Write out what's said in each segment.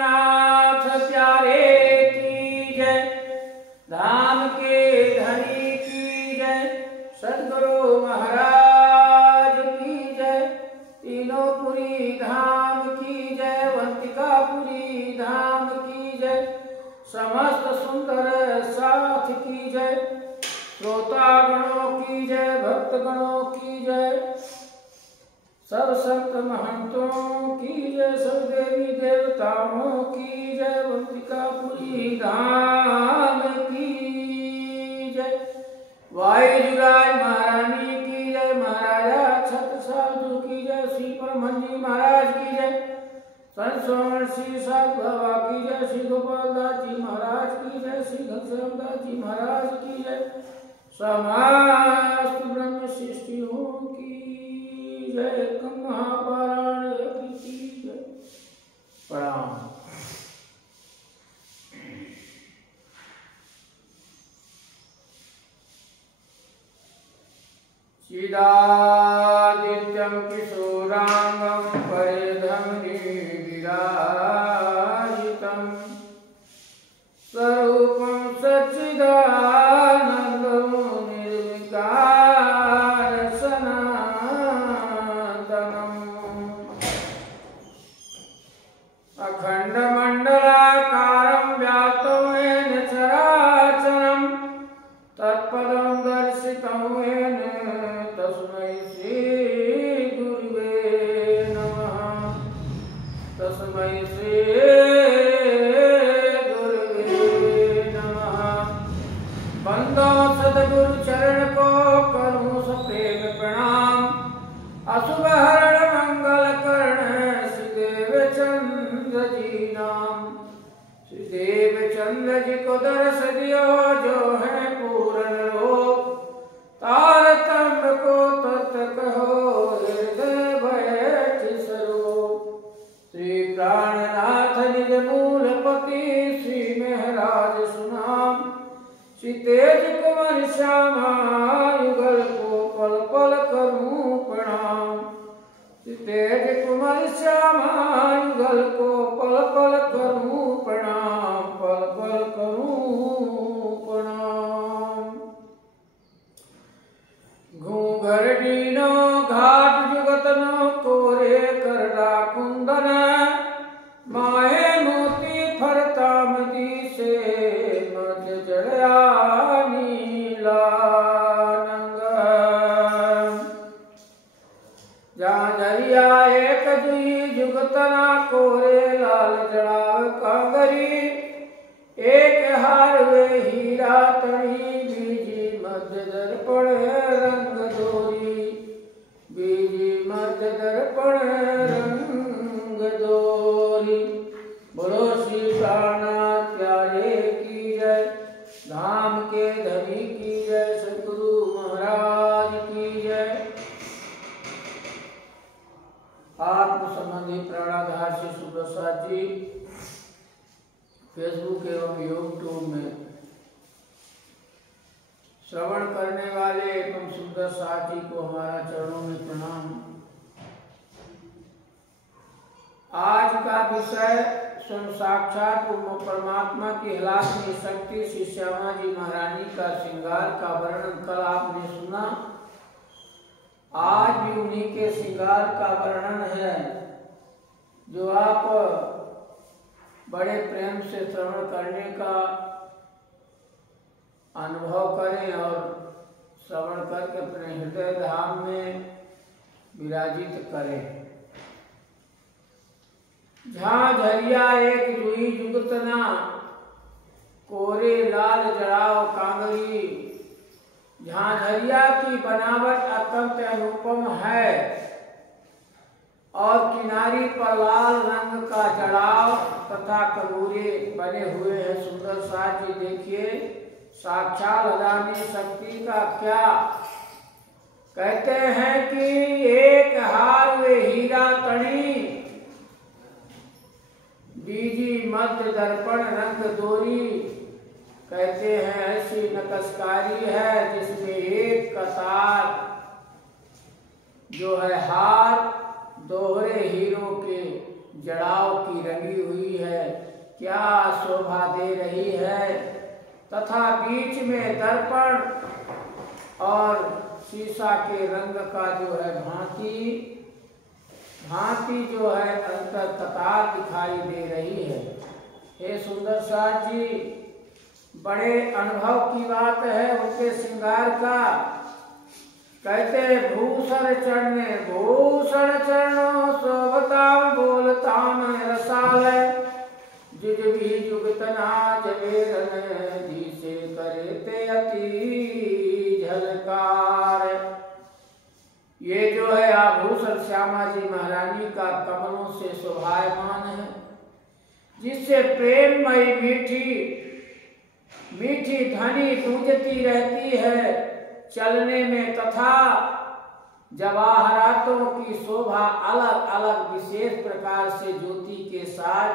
नाथ प्यारे की जय, धाम के धनी की जय, सद्गुरु महाराज की जय, तीनों पुरी धाम की जय, वंतिकापुरी धाम की जय, समस्त सुंदर साथ की जय, श्रोतागणों की जय, भक्तगणों की जय, सब संत महंतों की जय, सब देवी देवताओं की जय, वंतिकापुरी धाम की जय, वायुराज महारानी की जय, महाराजा छत्र साधु की जय, श्री परमहंस जी महाराज की जय, संत सोमन श्री साधु बाबा की जय, श्री गोपाल दास जी महाराज की जय, श्री घनश्याम दास जी महाराज की जय, समस्त ब्रह्म सृष्टियों की जय, महापारायण की जय। प्रणाम। चिदादित्यं किशोरांगं परिधं विराजितं स्वरूपं सच्चिदानन्दं निर्विकार अखण्डमण्डलाकारं व्याप्तं येन चराचरं तत्पदं दर्शितं येन तस्मै श्रीगुरुवे नमः, तस्मै श्रीगुरुवे नमः। बंदो सद्गुरु चरण को करूं सप्रेम प्रणाम, अशुभ हरण मंगल करण जी नाम, श्री देवचंद्र जी को दर्श दियो जो है पूर्ण रूप, तारतम्य को तत् कहो हृदय बैठ स्वरूप, श्री प्राणनाथ निज मूलपति श्री महराज सुनाम, श्री तेज कुमार श्यामा युगल को पल पल करूं प्रणाम, तेज कुमार श्यामा युगल को पल पल करूं प्रणाम, पल पल करूं प्रणाम। घूंघर डीनो घाट जुगतनो कोरे करड़ा कुंदन, माहे मोती फरतामदी से मध्य जड़या नीला झांझरिया एक जुई जुगतना कोरे लाल जड़ाव कांगरी, एक हार वे हीरा तणी बीजी मध्य दर्पण रंग दोरी, बीजी मध्य दर्पण रंग दोरी। बोलो श्री प्राणनाथ प्यारे की जय, धाम के धनी की जय, सद्गुरु महाराज की जय। आत्म संबंधी प्राणाधार से सुप्रसाद जी फेसबुक एवं यूट्यूब में श्रवण करने वाले एवं सुंदर साथी को हमारा चरणों में प्रणाम। आज का विषय स्वयं साक्षात परमात्मा की हिलासनी शक्ति श्री श्यामा जी महारानी का श्रृंगार का वर्णन कल आपने सुना, आज भी उन्हीं के श्रृंगार का वर्णन है जो आप बड़े प्रेम से श्रवण करने का अनुभव करें और श्रवण करके अपने हृदय धाम में विराजित करें। झांझरिया एक जुई जुगतना कोरे लाल जड़ाव कांगरी, झांझरिया की बनावट अत्यंत अनुपम है और किनारी पर लाल रंग का जड़ाव तथा कंगूरे बने हुए हैं। सुंदर साथ जी देखिए, साक्षात हलानी शक्ति का क्या कहते हैं कि एक हार वे हीरा तणी, बीजी मध्य दर्पण रंग दोरी, कहते हैं ऐसी नकशकारी है जिसमें एक कतार जो है हार दोहरे हीरों के जड़ाव की रंगी हुई है, क्या शोभा दे रही है। तथा बीच में दर्पण और शीशा के रंग का जो है भांति जो है अंतर कतार दिखाई दे रही है। हे सुंदर साज जी, बड़े अनुभव की बात है उनके श्रृंगार का। कहते भूषण चरणों शोभताम बोलताम रसालय, जुज भी जुगतना जवेरन दिसे करे ते अति झलकार। ये जो है आभूषण श्यामा जी महारानी का कमलों से शोभायमान है, जिससे प्रेममयी मीठी ध्वनि गूंजती रहती है चलने में, तथा जवाहरातों की शोभा अलग अलग विशेष प्रकार से ज्योति के साथ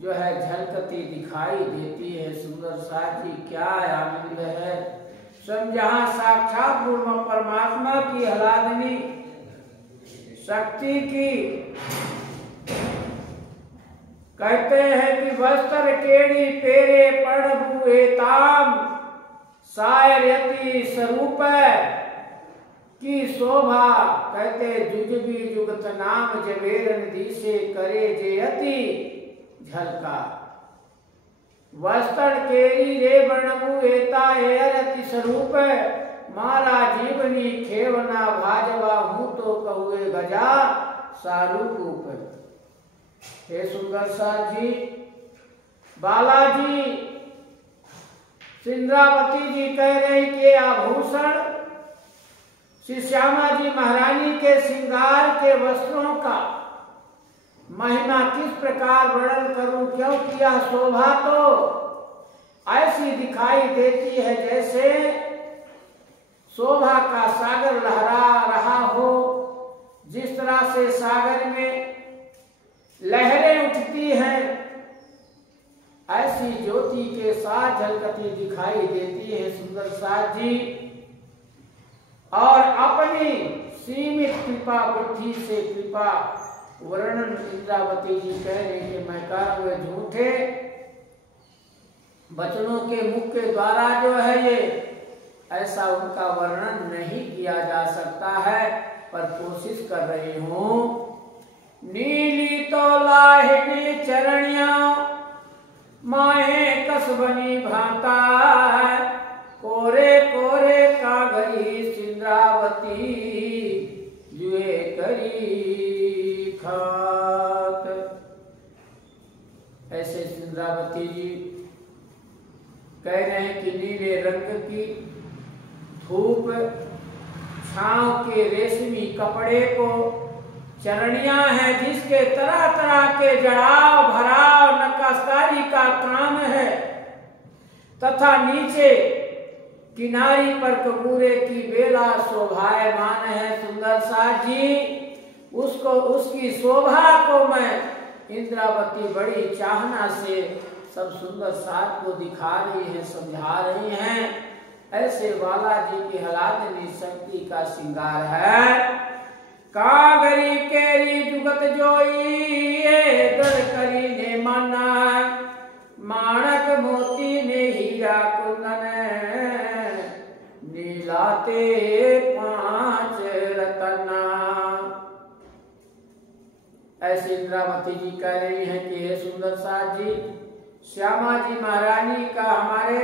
जो है झलकती दिखाई देती है। सुंदर साथ जी, क्या आनंद है। स्वयं जहाँ साक्षात पूर्ण परमात्मा की आराधनी शक्ति की कहते हैं कि वस्त्र केड़ी पेरे पढ़ बुए ताम, शायर यति स्वरूप की शोभा। कहते जुजबी जुगत नाम जबेरन दिसे करे जयति झलका। वस्त्र केरी रे बणबू एता एरति स्वरूप, मारा जीवनी खेवना भाजवा हूँ तो कहुए गजा सारूप ऊपर। हे सुंदर साज जी, बालाजी सिंद्रावती जी कह रहे कि आभूषण श्री श्यामा जी महारानी के श्रृंगार के वस्त्रों का महिमा किस प्रकार वर्णन करूं, क्योंकि यह शोभा तो ऐसी दिखाई देती है जैसे शोभा का सागर लहरा रहा हो। जिस तरह से सागर में लहरें उठती हैं, ऐसी ज्योति के साथ झलकती दिखाई देती है सुंदर साज जी। और अपनी सीमित कृपा बुद्धि से कृपा वर्णन इंद्रावती जी कह रहे कि मैं कह हुए झूठे बचनों के मुख के द्वारा जो है ये ऐसा उनका वर्णन नहीं किया जा सकता है, पर कोशिश कर रही हूं। नीली तो लाहिनी चरणिया माहे कसबनी भाता, कोरे कोरे कागरी सिंद्रावती जुए करी खात। ऐसे सिंद्रावती जी कह रहे हैं कि नीले रंग की धूप छांव के रेशमी कपड़े को चरणियां हैं, जिसके तरह तरह के जड़ाव भराव नक्काशकारी का काम है, तथा नीचे किनारी पर कपूरे की बेला शोभायमान है। सुंदर साज जी, उसकी शोभा को मैं इंद्रावती बड़ी चाहना से सब सुंदर साज को दिखा रही है, समझा रही हैं। ऐसे बालाजी की हलादनी शक्ति का श्रृंगार है। कागरी केरी जुगत जोई दर करी ने माना, माणक मोती ने हीरा कुंदन नीलाते 5 रतना। ऐसे इंद्रावती जी कह रही हैं कि हे सुंदर साज जी, श्यामा जी महारानी का हमारे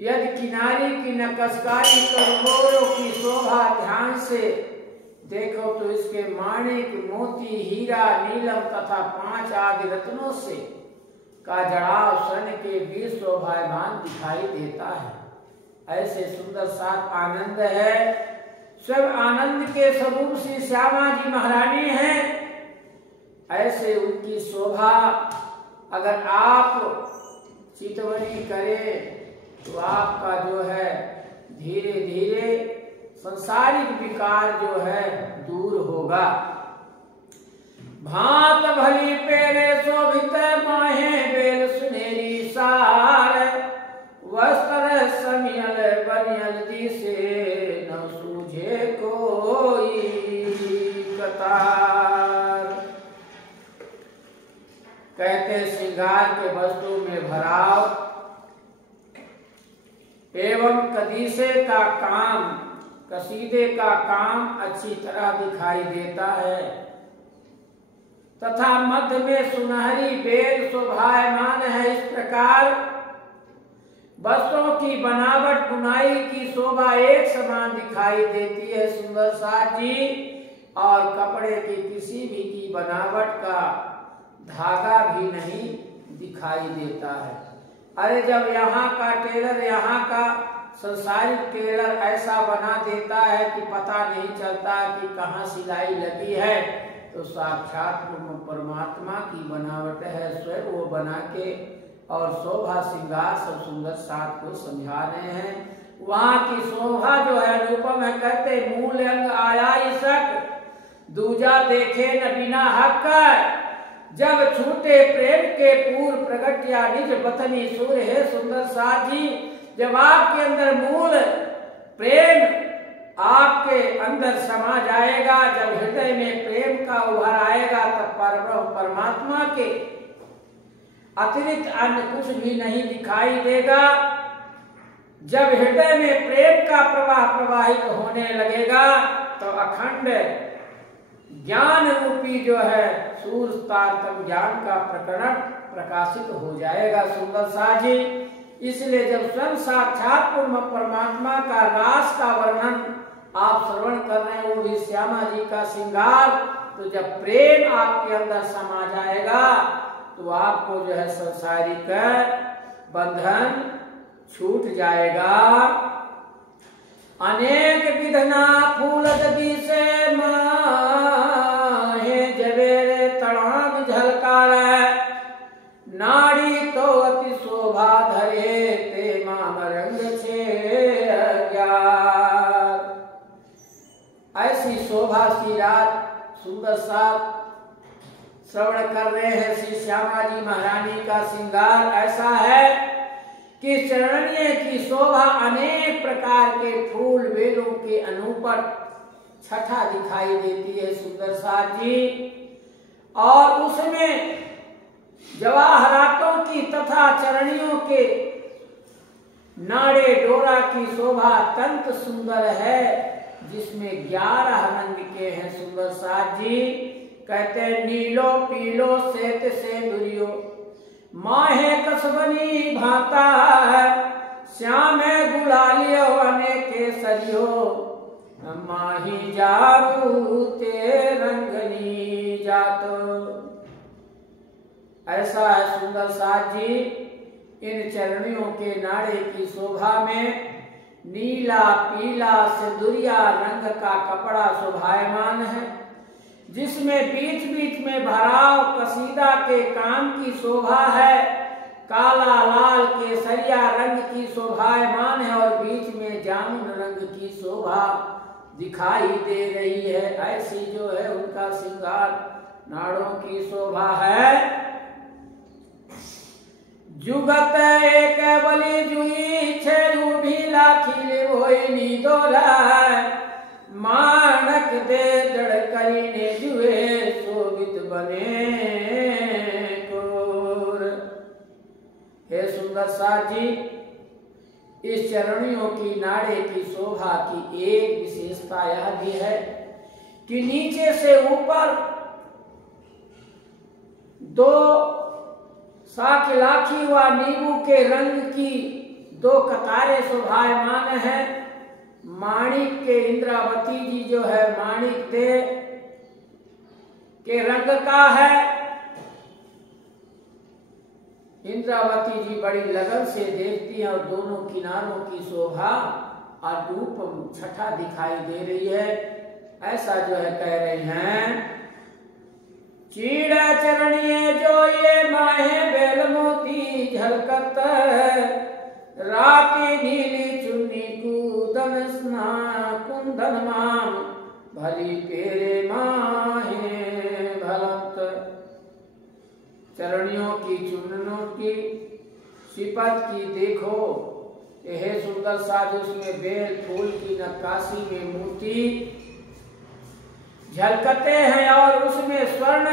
यदि किनारी की नक्काशकारी करोड़ों की शोभा ध्यान से देखो तो इसके माणिक मोती हीरा नीलम तथा 5 आदि रत्नों से का जड़ाव स्वर्ण के बीच शोभायमान दिखाई देता है। ऐसे सुंदर साथ आनंद है। सब आनंद के स्वरूप श्री श्यामा जी महारानी हैं। ऐसे उनकी शोभा अगर आप चितवनी करें तो आपका जो है धीरे धीरे संसारिक विकार जो है दूर होगा। भांत भली पेरे शोभित माहे बेल सुनेरी सार, वस्त्र समियल बनियल दिसे न सूझे कोई कतार। कहते श्रृंगार के वस्तु में भराव एवं कसीदे का काम अच्छी तरह दिखाई देता है तथा मध्य में सुनहरी बेल शोभायमान है। इस प्रकार वस्त्रों की बनावट बुनाई की शोभा एक समान दिखाई देती है सुंदर साथ जी, और कपड़े की किसी भी की बनावट का धागा भी नहीं दिखाई देता है। अरे जब यहाँ का टेलर, यहाँ का संसारिक टेलर ऐसा बना देता है कि पता नहीं चलता कि कहाँ सिलाई लगी है, तो साक्षात परमात्मा की बनावट है, स्वयं वो बना के और शोभा श्रृंगार सब सुंदर साथ को समझा रहे हैं। वहाँ की शोभा जो है रूपम है, कहते मूल अंग आया इसक दूजा देखे न बिना हक, जब छूटे प्रेम के पूर्व प्रगटिया निज बथनी सुर है सुंदर साथी। जब आपके अंदर मूल प्रेम आपके अंदर समा जाएगा, जब हृदय में प्रेम का उभर आएगा, तब परब्रह्म परमात्मा के अतिरिक्त अन्य कुछ भी नहीं दिखाई देगा। जब हृदय में प्रेम का प्रवाह प्रवाहित होने लगेगा तो अखंड ज्ञान रूपी जो है सूर्य तारतम ज्ञान का प्रकरण प्रकाशित हो जाएगा सुंदर साजी। इसलिए जब स्वयं साक्षात परमात्मा का रास का वर्णन आप श्रवण कर रहे हैं, वो भी श्यामा जी का श्रृंगार, तो जब प्रेम आपके अंदर समा जाएगा तो आपको जो है संसारिक बंधन छूट जाएगा। अनेक विधना फूल दबी से माहे जबेरे तड़ाम झलकार, नाड़ी तो अति शोभा धरे ते माम रंग छे अज्ञात। ऐसी शोभा सी रात सुंदर साथ श्रवण कर रहे हैं। श्री श्यामा जी महारानी का श्रृंगार ऐसा है कि चरणीय की शोभा अनेक प्रकार के फूल बेलों के अनुपट छठा दिखाई देती है सुंदर साथ जी, और उसमें जवाहरातों की तथा चरणियों के नाड़े डोरा की शोभा अत्यंत सुंदर है, जिसमें 11 रंग के हैं सुंदर साथ जी। कहते हैं नीलो पीलो श्वेत सेंदुरियो माहे कसबनी भाता, श्याम गुलालियो अनेके सरियो माही जागू ते रंगनी जातो। ऐसा है सुंदर साथ जी। इन चरणियों के नाड़े की शोभा में नीला पीला सिंदूरिया रंग का कपड़ा शोभायमान है, जिसमें बीच बीच में भराव कसीदा के काम की शोभा है, काला लाल केसरिया रंग की शोभायमान है, और बीच में जामुन रंग की शोभा दिखाई दे रही है। ऐसी जो है उनका श्रृंगार नाड़ों की शोभा है। जुगत एक बलि जुई छेरू भी लाखिले होई नी दोरा, मानक दे जड़ करी ने जुए शोभित बने कोर। हे सुंदर साथ जी, इस चरणियों की नाड़े की शोभा की एक विशेषता यह भी है कि नीचे से ऊपर 2 साखिलाखी व नींबू के रंग की 2 कतारें शोभायमान है। माणिक के इंद्रावती जी जो है माणिक दे के रंग का है। इंद्रावती जी बड़ी लगन से देखती हैं और दोनों किनारों की शोभा और रूप छठा दिखाई दे रही है। ऐसा जो है कह रहे हैं चीड़ा चरणिए जो ये माहे बेल मोती झलकत, राती नीली चुन्नी कूदन स्ना कुंदन माम भली पेरे माहे भलत। चरणियों की चुननों की सिपत की देखो, यह सुंदर साज उसमें बेल फूल की नक्काशी में मोती झलकते हैं और उसमें स्वर्ण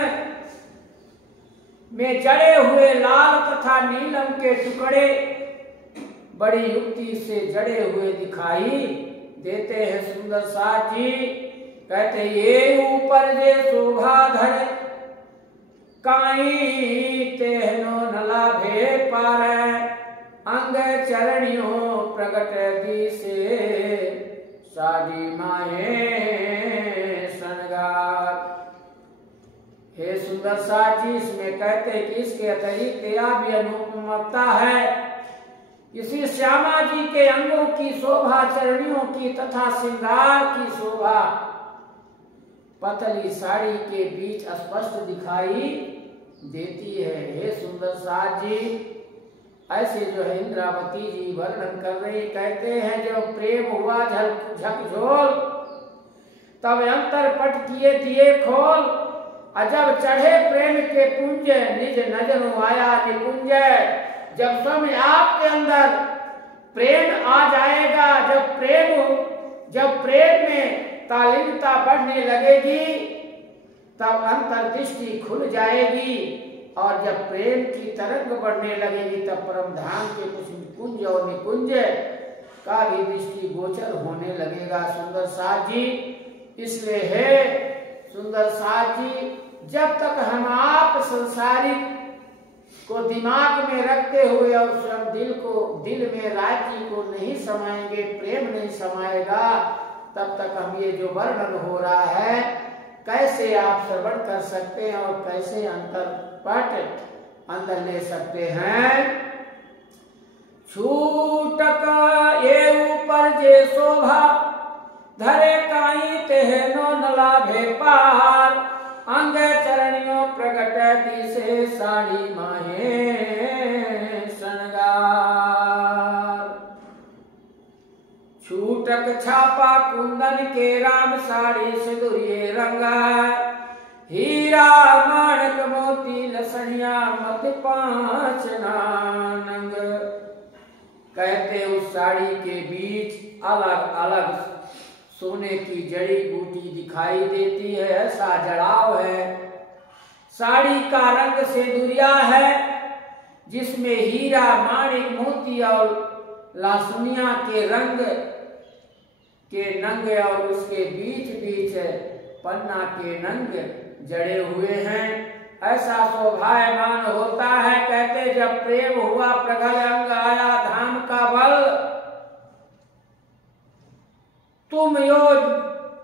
में जड़े हुए लाल तथा नीलम के टुकड़े बड़ी युक्ति से जड़े हुए दिखाई देते हैं। सुंदर साथ जी कहते ये ऊपर जे शोभा धरे काई तेहनो न लाभे पारे अंग चरणियों प्रगट दिसे साड़ी माहे शृंगार। हे सुंदर साथ जी इसमें कहते कि इसके अतिरिक्त यह भी अनुपमता है। इसी श्यामा जी के अंगों की शोभा, चरणियों की तथा श्रृंगार की शोभा पतली साड़ी के बीच स्पष्ट दिखाई देती है। हे सुंदर साथ जी ऐसे जो है इंद्रावती जी वर्णन कर रही, कहते हैं जब प्रेम हुआ झकझोल तब अंतर पट किए दिए खोल, अजब चढ़े प्रेम के पुंज निज नजरों आया निकुंज। जब समय आपके अंदर प्रेम आ जाएगा, जब प्रेम में तालीमता बढ़ने लगेगी तब अंतर्दृष्टि खुल जाएगी, और जब प्रेम की तरंग बढ़ने लगेगी तब परम धाम के कुछ कुंज और निकुंज का भी दृष्टि गोचर होने लगेगा। सुंदर साथ जी इसलिए है सुंदर साथ जी जब तक हम आप संसारिक को दिमाग में रखते हुए और स्वयं दिल में राज्य को नहीं समाएंगे, प्रेम नहीं समाएगा, तब तक हम ये जो वर्णन हो रहा है कैसे आप श्रवण कर सकते हैं और कैसे अंतरपट अंदर ले सकते हैं। छूटक ये ऊपर जे शोभा धरे काई तेहनो न लाभे पार अंग चरणियों प्रगट दिसे साड़ी माहे शृंगार। छूटक छापा कुंदन के राम साड़ी सिंदूरिये रंगा हीरा माणक मोती लसनिया मत पांच नानंग। कहते उस साड़ी के बीच अलग अलग सोने की जड़ी बूटी दिखाई देती है, ऐसा जड़ाव है। साड़ी का रंग सिंदूरिया है जिसमें हीरा माणिक मोती और लासुनिया के रंग के नंग और उसके बीच बीच पन्ना के नंग जड़े हुए हैं, ऐसा शोभायमान होता है। कहते जब प्रेम हुआ प्रगल अंग आया धाम का बल, तुम यो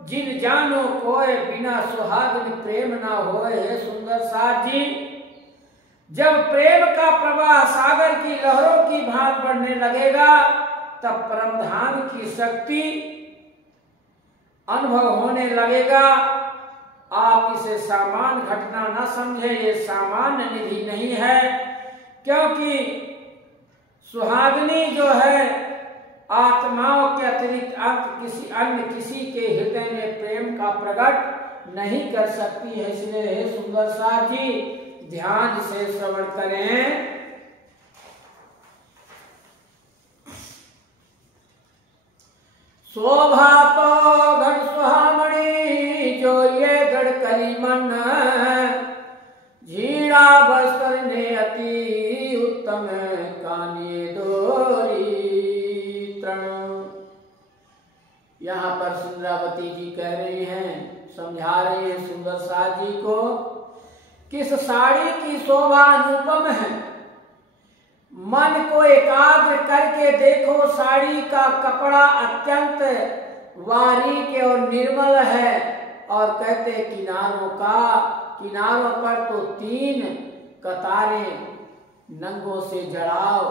जिन जानो कोय बिना सुहागन प्रेम ना होए। है सुंदर साथ जी जब प्रेम का प्रवाह सागर की लहरों की भांति बढ़ने लगेगा तब परमधाम की शक्ति अनुभव होने लगेगा। आप इसे सामान्य घटना न समझे, ये सामान्य निधि नहीं है, क्योंकि सुहागनी जो है आत्माओं के अतिरिक्त अन्य किसी के हृदय में प्रेम का प्रकट नहीं कर सकती है। इसलिए सुंदर साथ जी ध्यान से श्रवण करें। शोभा तो घट सुहामणी जो ये गढ़ करी मन झीड़ा बस्तर ने अति उत्तम कानिए दोरी तृण। यहाँ पर सुंदरावती जी कह रही हैं, समझा रही है सुंदर साथ जी को किस साड़ी की शोभा अनुपम है। मन को एकाग्र करके देखो, साड़ी का कपड़ा अत्यंत बारीक और निर्मल है, और कहते किनारों पर तो 3 कतारें नंगों से जड़ाव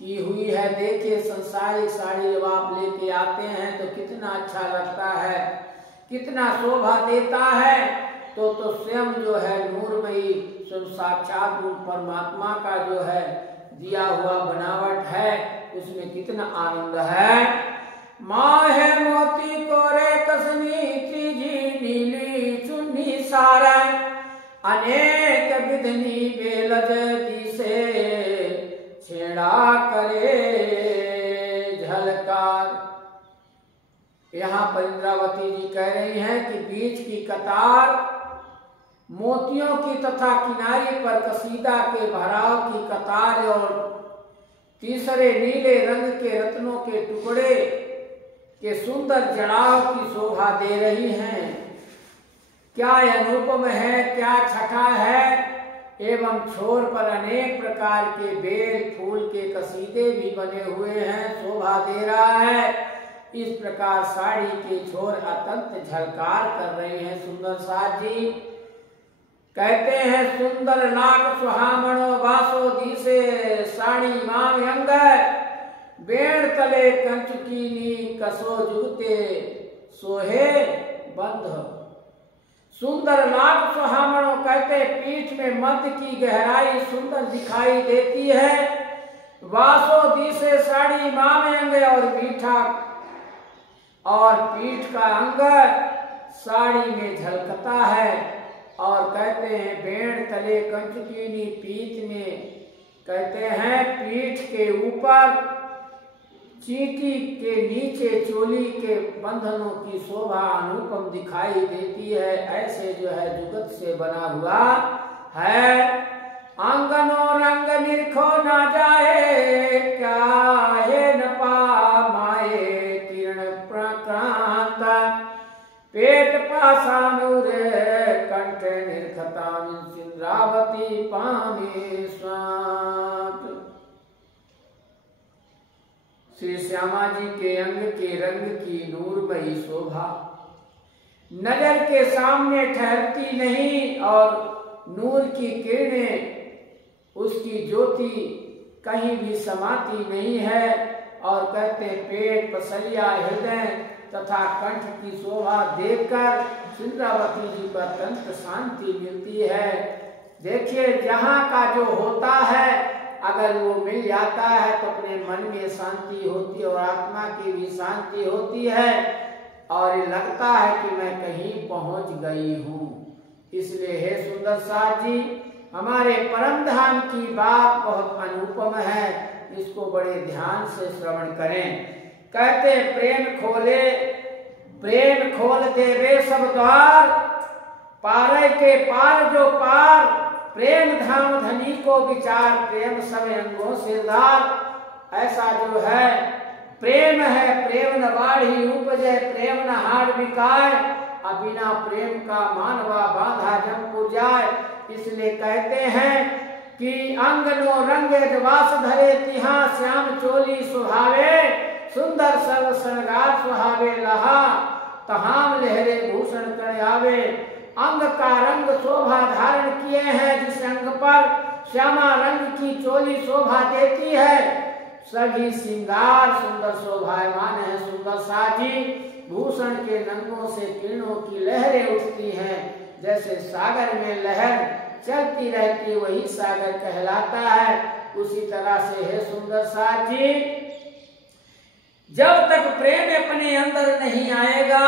की हुई है। देखिए संसारिक साड़ी जब आप लेके आते हैं तो कितना अच्छा लगता है, कितना शोभा देता है। तो स्वयं जो है नूरमयी साक्षात रूप परमात्मा का जो है दिया हुआ बनावट है, उसमें कितना आनंद है। माहे मोती कोरे कसनी त्रिजी नीली चुन्नी सारा अनेक विधनी बेलज दिसे छेड़ा करे झलकार। यहाँ पर इंद्रावती जी कह रही हैं कि बीच की कतार मोतियों की तथा किनारे पर कसीदा के भराव की कतार और तीसरे नीले रंग के रत्नों के टुकड़े के सुंदर जड़ाव की शोभा दे रही हैं। क्या अनुपम है, क्या छठा है। एवं छोर पर अनेक प्रकार के बेल फूल के कसीदे भी बने हुए हैं, शोभा दे रहा है। इस प्रकार साड़ी के छोर अत्यंत झलकार कर रहे हैं सुंदर साज जी। कहते हैं सुंदर लाग सुहामणो वासो दिसे साड़ी माम अंग बेण तले कंचुकीनी कसो जुगते सोहे बंध। सुंदर लाग सुहामणो कहते पीठ में मध्य की गहराई सुंदर दिखाई देती है। वासो दिसे साड़ी माम अंग और मीठा और पीठ का अंग साड़ी में झलकता है। और कहते हैं बेण तले कंचुकीनी पीठ में कहते हैं पीठ के ऊपर चींटी के नीचे चोली के बंधनों की शोभा अनुपम दिखाई देती है। ऐसे जो है जुगत से बना हुआ है। आंगनो रंग निरखो ना जाए क्या है न पाए किरण प्रक्रांत पेट पासानुरे कंठ निर्खता सिंद्रावती पामे स्वात। श्री श्यामा जी के अंग के रंग की नूरमयी शोभा नजर के सामने ठहरती नहीं और नूर की किरणें उसकी ज्योति कहीं भी समाती नहीं है। और कहते पेट पसलिया हृदय तथा कंठ की शोभा देखकर सिंद्रावती जी को अत्यंत शांति मिलती है। देखिए जहाँ का जो होता है अगर वो मिल जाता है तो अपने मन में शांति होती है और आत्मा की भी शांति होती है और ये लगता है कि मैं कहीं पहुंच गई हूँ। इसलिए हे सुंदर साज जी हमारे परम धाम की बात बहुत अनुपम है, इसको बड़े ध्यान से श्रवण करें। कहते प्रेम खोल देवे सब द्वार पार के पार जो पार प्रेम धाम धनी को विचार प्रेम सब अंगों से धार। ऐसा जो है प्रेम है प्रेम न बाढ़ी उपजे प्रेम न हार बिकाय बिना प्रेम का मानवा बाधा जमपुर जाए। इसलिए कहते हैं कि अंग नो रंगे वास धरे तिहा श्याम चोली सुहावे सुंदर सर्व श्रृंगार सुहावे लहा तहाम लहरे भूषण कर आवे। अंग का रंग शोभा धारण किए हैं जिस अंग पर श्यामा रंग की चोली शोभा देती है। सभी श्रृंगार सुंदर शोभायमान है। सुंदर साजी भूषण के रंगों से किरणों की लहरें उठती हैं। जैसे सागर में लहर चलती रहती वही सागर कहलाता है। उसी तरह से है सुंदर साजी जब तक प्रेम अपने अंदर नहीं आएगा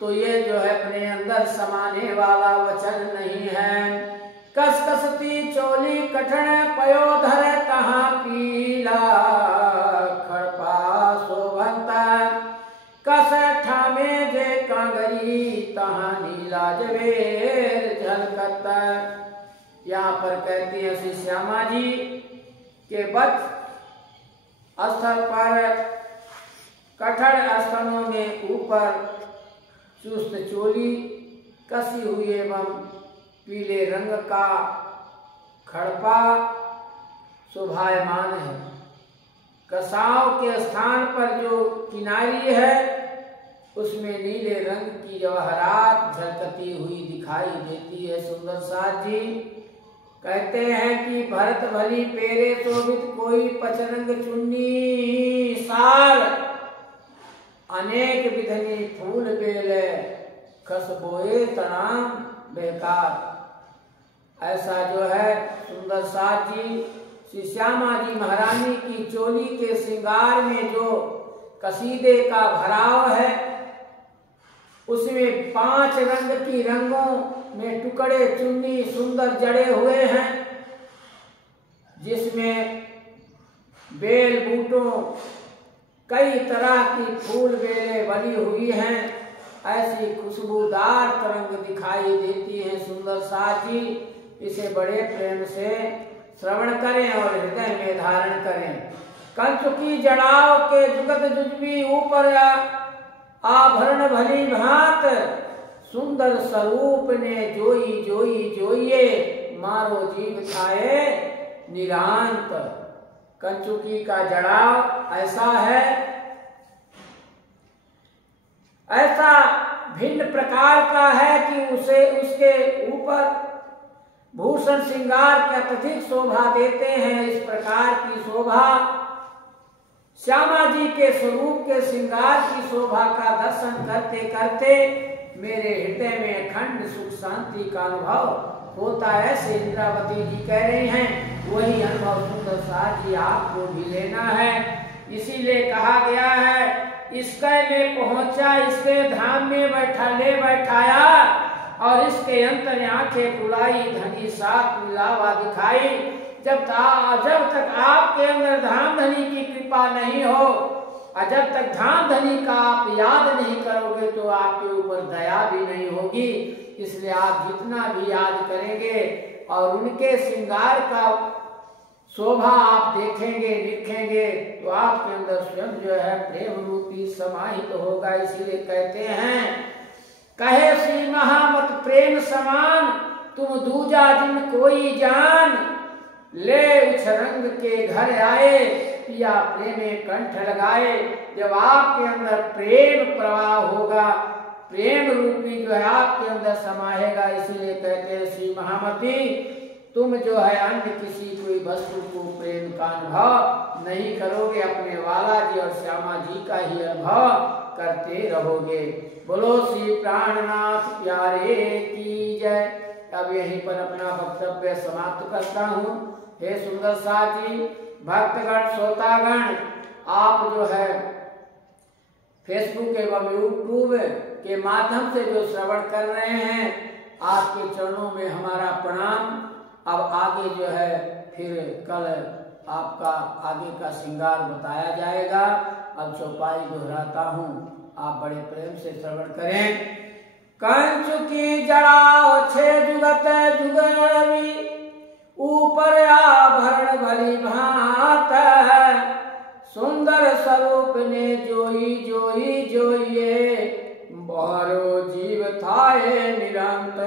तो ये जो है अपने अंदर समाने वाला वचन नहीं है। कस कसती चोली कठण पयोधर तहाँ पीला खड़पा शोभंता कस ठामे जे कांगरी तहाँ नीला जवेर झलकता। यहाँ पर कहती है श्री श्यामा जी के वक्ष स्थल पर कठण स्तनों में ऊपर चुस्त चोली कसी हुई एवं पीले रंग का खड़पा शोभायमान है। कसाव के स्थान पर जो किनारी है उसमें नीले रंग की जवाहरात झलकती हुई दिखाई देती है। सुंदर साज जी कहते हैं कि भरत भली पेरे शोभित कोई पचरंग चुन्नी सार अनेक विधनी फूल बेले खसबोए तनाम बेकार। ऐसा जो है सुंदर साज जी श्री श्यामा जी महारानी की चोली के श्रृंगार में जो कसीदे का भराव है उसमें 5 रंग की रंगों में टुकड़े चुन्नी सुंदर जड़े हुए हैं जिसमें बेल बूटों कई तरह की फूल बेलें बनी हुई हैं ऐसी खुशबूदार तरंग दिखाई देती है। सुंदर साथ जी इसे बड़े प्रेम से श्रवण करें और हृदय में धारण करें। कंचुकी जड़ाव के जुगत जुजबी ऊपर आभरण भली भांत, सुंदर स्वरूप ने जोई जोई जोइए, मारो जीव थाए निरांत। कंचुकी का जड़ाव ऐसा है, ऐसा भिन्न प्रकार का है कि उसे उसके ऊपर भूषण श्रृंगार के अत्यधिक शोभा देते हैं। इस प्रकार की शोभा श्यामा जी के स्वरूप के श्रृंगार की शोभा का दर्शन करते करते मेरे हृदय में अखंड सुख शांति का अनुभव होता है। ऐसे इंद्रावती जी कह रही हैं, वही अनुभव सुंदर साथ जी आपको भी लेना है। इसीलिए कहा गया है, इसके में पहुंचा, इसके धाम में बैठाया और इसके अंतर आंखें खुलाई, धनी साथ मिलावा दिखाई। जब तक आपके अंदर धाम धनी की कृपा नहीं हो और जब तक धाम धनी का आप याद नहीं करोगे तो आपके ऊपर दया भी नहीं होगी। इसलिए आप जितना भी याद करेंगे और उनके श्रृंगार का शोभा आप देखेंगे निखेंगे तो आपके अंदर स्वयं जो है प्रेम रूपी समाहित होगा। इसीलिए कहते हैं, कहे श्री महामत प्रेम समान, तुम दूजा जिन कोई जान, ले उछ रंग के घर आए, पिया प्रेमे कंठ लगाए। जब आपके अंदर प्रेम प्रवाह होगा, प्रेम रूपी जो है आपके अंदर समाएगा। इसीलिए कहते हैं, श्री महामती तुम जो है अन्य किसी कोई वस्तु को प्रेम का अनुभव नहीं करोगे, अपने वाला जी और श्यामा जी का ही अनुभव करते रहोगे। बोलो श्री प्राणनाथ प्यारे की जय। अब यहीं पर अपना वक्तव्य समाप्त करता हूँ। हे सुंदर साथ जी, भक्तगण श्रोतागण, आप जो है फेसबुक एवं यूट्यूब के माध्यम से जो श्रवण कर रहे हैं, आपके चरणों में हमारा प्रणाम। अब आगे जो है फिर कल आपका आगे का श्रृंगार बताया जाएगा। अब चौपाई दोहराता हूँ, आप बड़े प्रेम से श्रवण करें। कंचुकी जड़ाओ छे जुगत जुगवी, ऊपर आभरण भली भांत, सुंदर स्वरूप ने जोई जोई जोइए, मारो जीव थाए निरंत,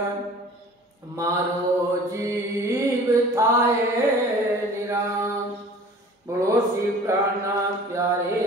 मारो जीव थाए निरंत। बोलो श्री प्राणनाथ प्यारे